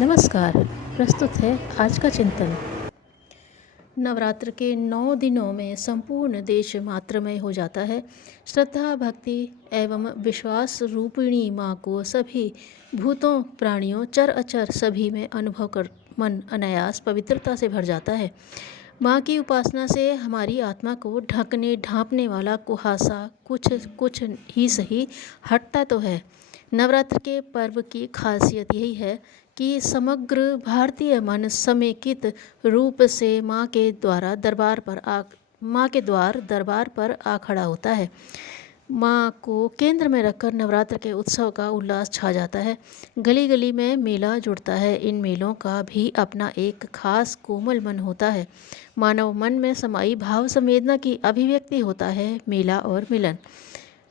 नमस्कार। प्रस्तुत है आज का चिंतन। नवरात्र के 9 दिनों में संपूर्ण देश मात्रमय हो जाता है। श्रद्धा, भक्ति एवं विश्वास रूपिणी माँ को सभी भूतों, प्राणियों, चर अचर सभी में अनुभव कर मन अनायास पवित्रता से भर जाता है। माँ की उपासना से हमारी आत्मा को ढकने ढांपने वाला कुहासा कुछ कुछ ही सही हटता तो है। नवरात्र के पर्व की खासियत यही है कि समग्र भारतीय मन समेकित रूप से माँ के द्वार दरबार पर आ खड़ा होता है। माँ को केंद्र में रखकर नवरात्र के उत्सव का उल्लास छा जाता है। गली गली में मेला जुड़ता है। इन मेलों का भी अपना एक खास कोमल मन होता है। मानव मन में समाई भाव संवेदना की अभिव्यक्ति होता है मेला और मिलन।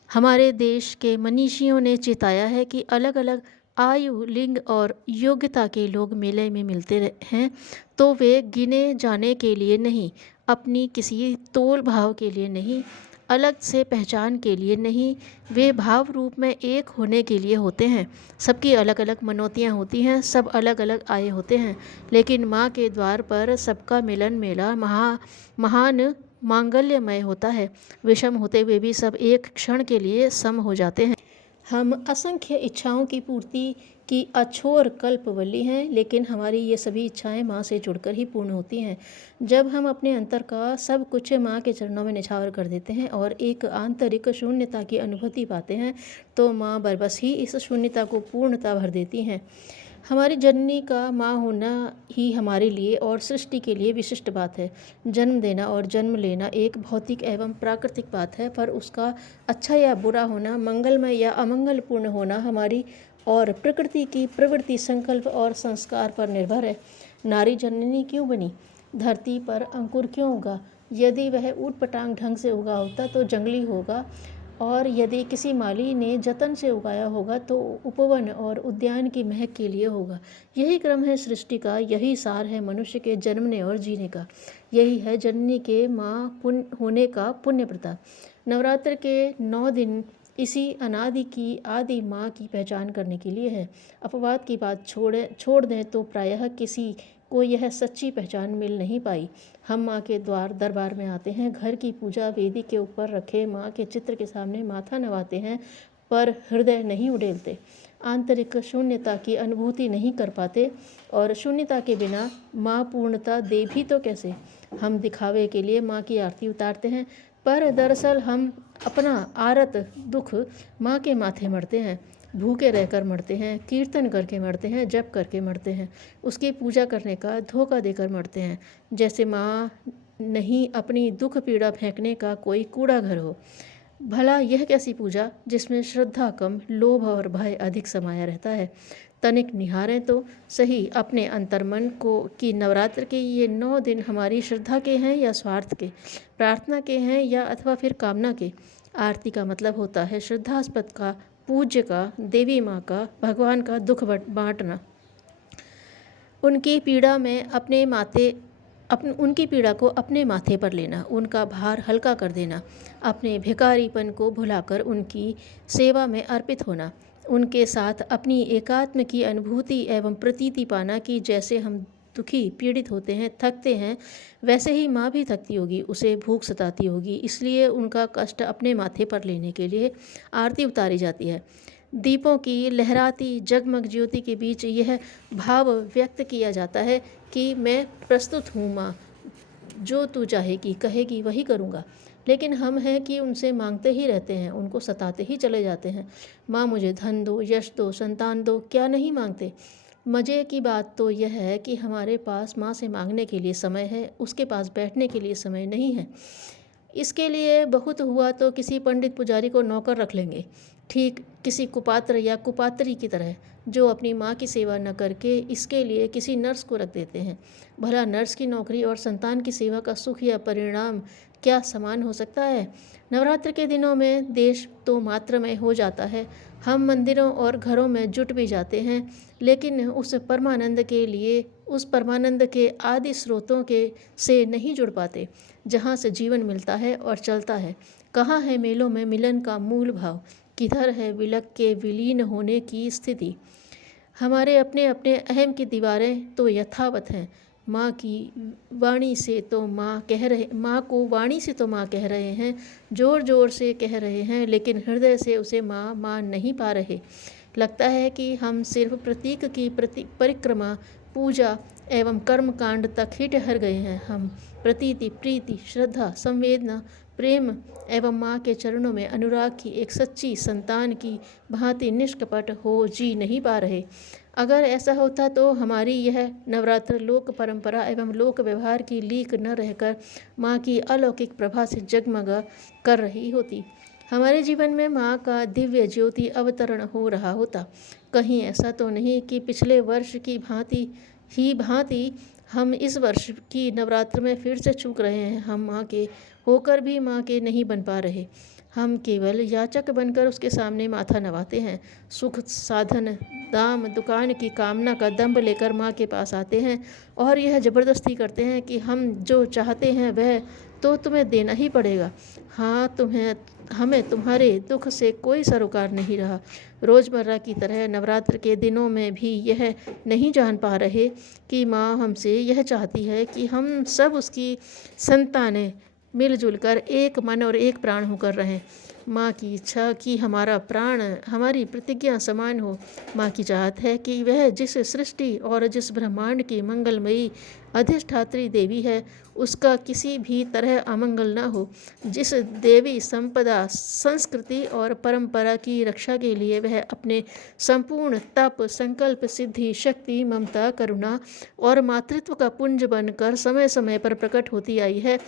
हमारे देश के मनीषियों ने चिताया है कि अलग अलग आयु, लिंग और योग्यता के लोग मेले में मिलते हैं, तो वे गिने जाने के लिए नहीं, अपनी किसी तोल भाव के लिए नहीं, अलग से पहचान के लिए नहीं, वे भाव रूप में एक होने के लिए होते हैं। सबकी अलग अलग मनौतियाँ होती हैं, सब अलग अलग आए होते हैं, लेकिन माँ के द्वार पर सबका मिलन मेला महान मांगल्यमय होता है। विषम होते हुए भी सब एक क्षण के लिए सम हो जाते हैं। हम असंख्य इच्छाओं की पूर्ति की अछोर कल्पवल्ली हैं, लेकिन हमारी ये सभी इच्छाएं माँ से जुड़कर ही पूर्ण होती हैं। जब हम अपने अंतर का सब कुछ माँ के चरणों में निछावर कर देते हैं और एक आंतरिक शून्यता की अनुभूति पाते हैं, तो माँ बरबस ही इस शून्यता को पूर्णता भर देती हैं। हमारी जननी का माँ होना ही हमारे लिए और सृष्टि के लिए विशिष्ट बात है। जन्म देना और जन्म लेना एक भौतिक एवं प्राकृतिक बात है, पर उसका अच्छा या बुरा होना, मंगलमय या अमंगलपूर्ण होना हमारी और प्रकृति की प्रवृत्ति, संकल्प और संस्कार पर निर्भर है। नारी जननी क्यों बनी? धरती पर अंकुर क्यों उगा? यदि वह ऊटपटांग ढंग से उगा होता तो जंगली होगा, और यदि किसी माली ने जतन से उगाया होगा तो उपवन और उद्यान की महक के लिए होगा। यही क्रम है सृष्टि का, यही सार है मनुष्य के जन्मने और जीने का। यही है जननी के माँ होने का पुण्य प्रताप। नवरात्र के 9 दिन इसी अनादि की आदि माँ की पहचान करने के लिए है। अपवाद की बात छोड़ दें तो प्रायः किसी को यह सच्ची पहचान मिल नहीं पाई। हम माँ के द्वार दरबार में आते हैं, घर की पूजा वेदी के ऊपर रखे माँ के चित्र के सामने माथा नवाते हैं, पर हृदय नहीं उड़ेलते, आंतरिक शून्यता की अनुभूति नहीं कर पाते, और शून्यता के बिना माँ पूर्णता दे भी तो कैसे। हम दिखावे के लिए माँ की आरती उतारते हैं, पर दरअसल हम अपना आरत दुख माँ के माथे मढ़ते हैं। भूखे रहकर मरते हैं, कीर्तन करके मरते हैं, जप करके मरते हैं, उसकी पूजा करने का धोखा देकर मरते हैं, जैसे माँ नहीं अपनी दुख पीड़ा फेंकने का कोई कूड़ा घर हो। भला यह कैसी पूजा जिसमें श्रद्धा कम, लोभ और भय अधिक समाया रहता है। तनिक निहारें तो सही अपने अंतर्मन को कि नवरात्र के ये 9 दिन हमारी श्रद्धा के हैं या स्वार्थ के, प्रार्थना के हैं या अथवा फिर कामना के। आरती का मतलब होता है श्रद्धास्पद का, पूज्य का, देवी माँ का, भगवान का दुख बांटना, उनकी पीड़ा को अपने माथे पर लेना, उनका भार हल्का कर देना, अपने भिखारीपन को भुलाकर उनकी सेवा में अर्पित होना, उनके साथ अपनी एकात्म की अनुभूति एवं प्रतीति पाना कि जैसे हम दुखी पीड़ित होते हैं, थकते हैं, वैसे ही माँ भी थकती होगी, उसे भूख सताती होगी, इसलिए उनका कष्ट अपने माथे पर लेने के लिए आरती उतारी जाती है। दीपों की लहराती जगमग ज्योति के बीच यह भाव व्यक्त किया जाता है कि मैं प्रस्तुत हूँ माँ, जो तू चाहेगी कहेगी वही करूँगा। लेकिन हम हैं कि उनसे मांगते ही रहते हैं, उनको सताते ही चले जाते हैं। माँ मुझे धन दो, यश दो, संतान दो, क्या नहीं मांगते। मज़े की बात तो यह है कि हमारे पास माँ से मांगने के लिए समय है, उसके पास बैठने के लिए समय नहीं है। इसके लिए बहुत हुआ तो किसी पंडित पुजारी को नौकर रख लेंगे, ठीक किसी कुपात्र या कुपात्री की तरह, जो अपनी माँ की सेवा न करके इसके लिए किसी नर्स को रख देते हैं। भला नर्स की नौकरी और संतान की सेवा का सुख या परिणाम क्या समान हो सकता है। नवरात्र के दिनों में देश तो मात्रमय हो जाता है। हम मंदिरों और घरों में जुट भी जाते हैं, लेकिन उस परमानंद के आदि स्रोतों के से नहीं जुड़ पाते, जहाँ से जीवन मिलता है और चलता है। कहाँ है मेलों में मिलन का मूल भाव? किधर है विलक के विलीन होने की स्थिति? हमारे अपने अपने अहम की दीवारें तो यथावत हैं। माँ की वाणी से तो माँ को वाणी से तो माँ कह रहे हैं, ज़ोर ज़ोर से कह रहे हैं, लेकिन हृदय से उसे माँ मान नहीं पा रहे। लगता है कि हम सिर्फ प्रतीक की परिक्रमा, पूजा एवं कर्म कांड तक ही ठहर गए हैं। हम प्रतीति, प्रीति, श्रद्धा, संवेदना, प्रेम एवं माँ के चरणों में अनुराग की एक सच्ची संतान की भांति निष्कपट हो जी नहीं पा रहे। अगर ऐसा होता तो हमारी यह नवरात्र लोक परंपरा एवं लोक व्यवहार की लीक न रहकर माँ की अलौकिक प्रभा से जगमग कर रही होती। हमारे जीवन में माँ का दिव्य ज्योति अवतरण हो रहा होता। कहीं ऐसा तो नहीं कि पिछले वर्ष की भांति हम इस वर्ष की नवरात्र में फिर से चूक रहे हैं। हम माँ के होकर भी माँ के नहीं बन पा रहे। हम केवल याचक बनकर उसके सामने माथा नवाते हैं। सुख, साधन, दाम, दुकान की कामना का दंभ लेकर माँ के पास आते हैं और यह ज़बरदस्ती करते हैं कि हम जो चाहते हैं वह तो तुम्हें देना ही पड़ेगा। हाँ, हमें तुम्हारे दुख से कोई सरोकार नहीं रहा। रोज़मर्रा की तरह नवरात्र के दिनों में भी यह नहीं जान पा रहे कि माँ हमसे यह चाहती है कि हम सब उसकी संतानें मिलजुल कर एक मन और एक प्राण होकर रहें। माँ की इच्छा कि हमारा प्राण हमारी प्रतिज्ञा समान हो। माँ की चाहत है कि वह जिस सृष्टि और जिस ब्रह्मांड की मंगलमयी अधिष्ठात्री देवी है, उसका किसी भी तरह अमंगल न हो। जिस देवी संपदा, संस्कृति और परंपरा की रक्षा के लिए वह अपने संपूर्ण तप, संकल्प, सिद्धि, शक्ति, ममता, करुणा और मातृत्व का पुंज बनकर समय समय पर प्रकट होती आई है,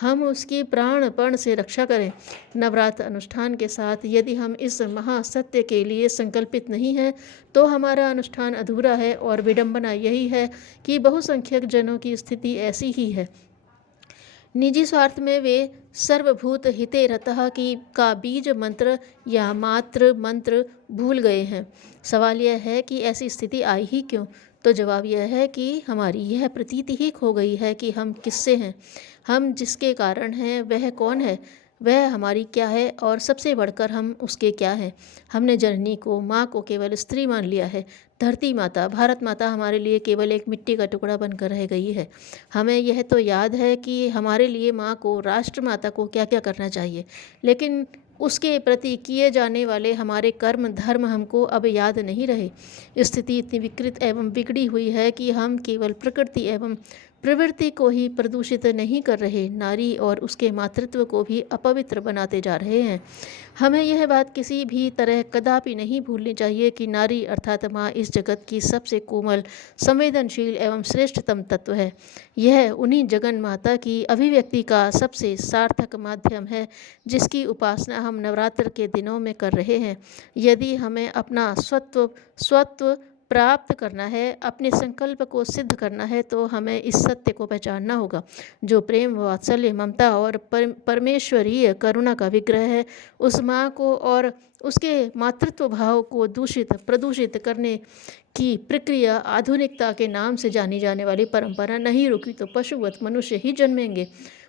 हम उसकी प्राणपण से रक्षा करें। नवरात्र अनुष्ठान के साथ यदि हम इस महासत्य के लिए संकल्पित नहीं हैं तो हमारा अनुष्ठान अधूरा है और विडंबना यही है कि बहुसंख्यक जनों की स्थिति ऐसी ही है। निजी स्वार्थ में वे सर्वभूत हिते रतः का बीज मंत्र या मात्र मंत्र भूल गए हैं। सवाल यह है कि ऐसी स्थिति आई ही क्यों? तो जवाब यह है कि हमारी यह प्रतीति ही खो गई है कि हम किससे हैं। हम जिसके कारण हैं वह कौन है, वह हमारी क्या है और सबसे बढ़कर हम उसके क्या हैं। हमने जननी को, माँ को केवल स्त्री मान लिया है। धरती माता, भारत माता हमारे लिए केवल एक मिट्टी का टुकड़ा बनकर रह गई है। हमें यह तो याद है कि हमारे लिए माँ को, राष्ट्र माता को क्या क्या करना चाहिए, लेकिन उसके प्रति किए जाने वाले हमारे कर्म धर्म हमको अब याद नहीं रहे। स्थिति इतनी विकृत एवं बिगड़ी हुई है कि हम केवल प्रकृति एवं प्रवृत्ति को ही प्रदूषित नहीं कर रहे, नारी और उसके मातृत्व को भी अपवित्र बनाते जा रहे हैं। हमें यह बात किसी भी तरह कदापि नहीं भूलनी चाहिए कि नारी अर्थात माँ इस जगत की सबसे कोमल, संवेदनशील एवं श्रेष्ठतम तत्व है। यह उन्हीं जगन माता की अभिव्यक्ति का सबसे सार्थक माध्यम है जिसकी उपासना हम नवरात्र के दिनों में कर रहे हैं। यदि हमें अपना स्वत्व प्राप्त करना है, अपने संकल्प को सिद्ध करना है, तो हमें इस सत्य को पहचानना होगा। जो प्रेम, वात्सल्य, ममता और परमेश्वरीय करुणा का विग्रह है, उस माँ को और उसके मातृत्व भाव को दूषित प्रदूषित करने की प्रक्रिया आधुनिकता के नाम से जानी जाने वाली परंपरा नहीं रुकी तो पशुवत मनुष्य ही जन्मेंगे,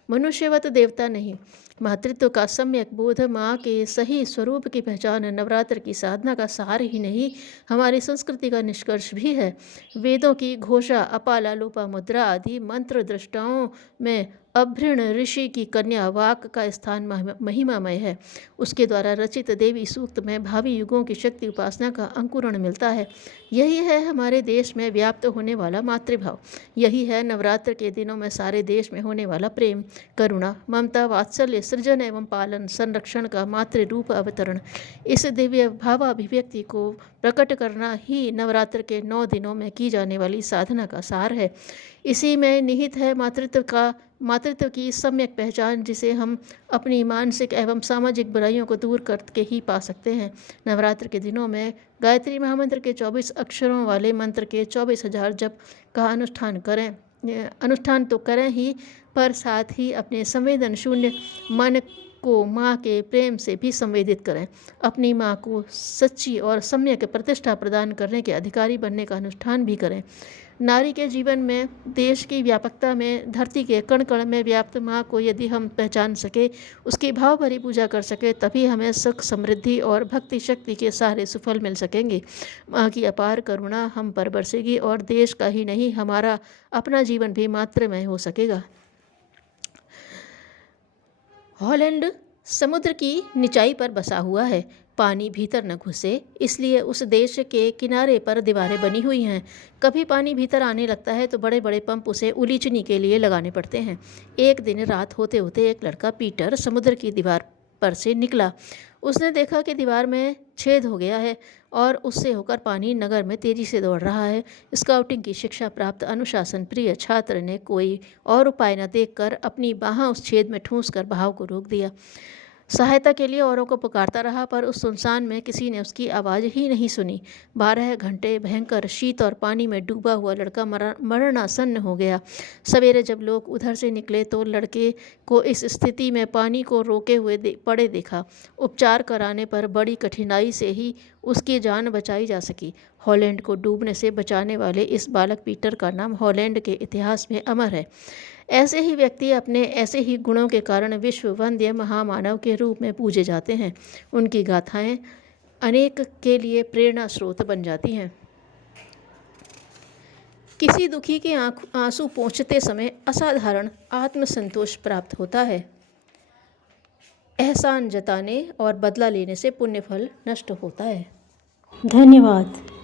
मनुष्यवत देवता नहीं। मातृत्व का सम्यक बोध, माँ के सही स्वरूप की पहचान नवरात्र की साधना का सार ही नहीं, हमारी संस्कृति का निष्कर्ष भी है। वेदों की घोषा, अपाला, लोपामुद्रा आदि मंत्र दृष्टाओं में अभृण ऋषि की कन्या वाक का स्थान महिमामय है। उसके द्वारा रचित देवी सूक्त में भावी युगों की शक्ति उपासना का अंकुरण मिलता है। यही है हमारे देश में व्याप्त होने वाला मातृभाव। यही है नवरात्र के दिनों में सारे देश में होने वाला प्रेम, करुणा, ममता, वात्सल्य, सृजन एवं पालन, संरक्षण का मातृ रूप अवतरण। इस दिव्य भावाभिव्यक्ति को प्रकट करना ही नवरात्र के 9 दिनों में की जाने वाली साधना का सार है। इसी में निहित है मातृत्व की सम्यक पहचान, जिसे हम अपनी मानसिक एवं सामाजिक बुराइयों को दूर करके ही पा सकते हैं। नवरात्र के दिनों में गायत्री महामंत्र के 24 अक्षरों वाले मंत्र के 24,000 जप का अनुष्ठान तो करें ही, पर साथ ही अपने संवेदन शून्य मन को माँ के प्रेम से भी संवेदित करें। अपनी माँ को सच्ची और सम्यक प्रतिष्ठा प्रदान करने के अधिकारी बनने का अनुष्ठान भी करें। नारी के जीवन में, देश की व्यापकता में, धरती के कण कण में व्याप्त माँ को यदि हम पहचान सके, उसकी भाव भरी पूजा कर सके, तभी हमें सुख, समृद्धि और भक्ति शक्ति के सारे सुफल मिल सकेंगे। माँ की अपार करुणा हम पर बरसेगी और देश का ही नहीं, हमारा अपना जीवन भी मातृमय हो सकेगा। हॉलैंड समुद्र की निचाई पर बसा हुआ है। पानी भीतर न घुसे, इसलिए उस देश के किनारे पर दीवारें बनी हुई हैं। कभी पानी भीतर आने लगता है तो बड़े बड़े पंप उसे उलीचने के लिए लगाने पड़ते हैं। एक दिन रात होते होते एक लड़का पीटर समुद्र की दीवार पर से निकला। उसने देखा कि दीवार में छेद हो गया है और उससे होकर पानी नगर में तेजी से दौड़ रहा है। स्काउटिंग की शिक्षा प्राप्त अनुशासन प्रिय छात्र ने कोई और उपाय न देखकर अपनी बाँह उस छेद में ठूंस कर बहाव को रोक दिया। सहायता के लिए औरों को पुकारता रहा, पर उस सुनसान में किसी ने उसकी आवाज़ ही नहीं सुनी। 12 घंटे भयंकर शीत और पानी में डूबा हुआ लड़का मरणासन्न हो गया। सवेरे जब लोग उधर से निकले तो लड़के को इस स्थिति में पानी को रोके हुए पड़े देखा। उपचार कराने पर बड़ी कठिनाई से ही उसकी जान बचाई जा सकी। हॉलैंड को डूबने से बचाने वाले इस बालक पीटर का नाम हॉलैंड के इतिहास में अमर है। ऐसे ही व्यक्ति अपने ऐसे ही गुणों के कारण विश्व वंद्य महामानव के रूप में पूजे जाते हैं। उनकी गाथाएं अनेक के लिए प्रेरणा स्रोत बन जाती हैं। किसी दुखी के आंसू पोंछते समय असाधारण आत्मसंतोष प्राप्त होता है। एहसान जताने और बदला लेने से पुण्य फल नष्ट होता है। धन्यवाद।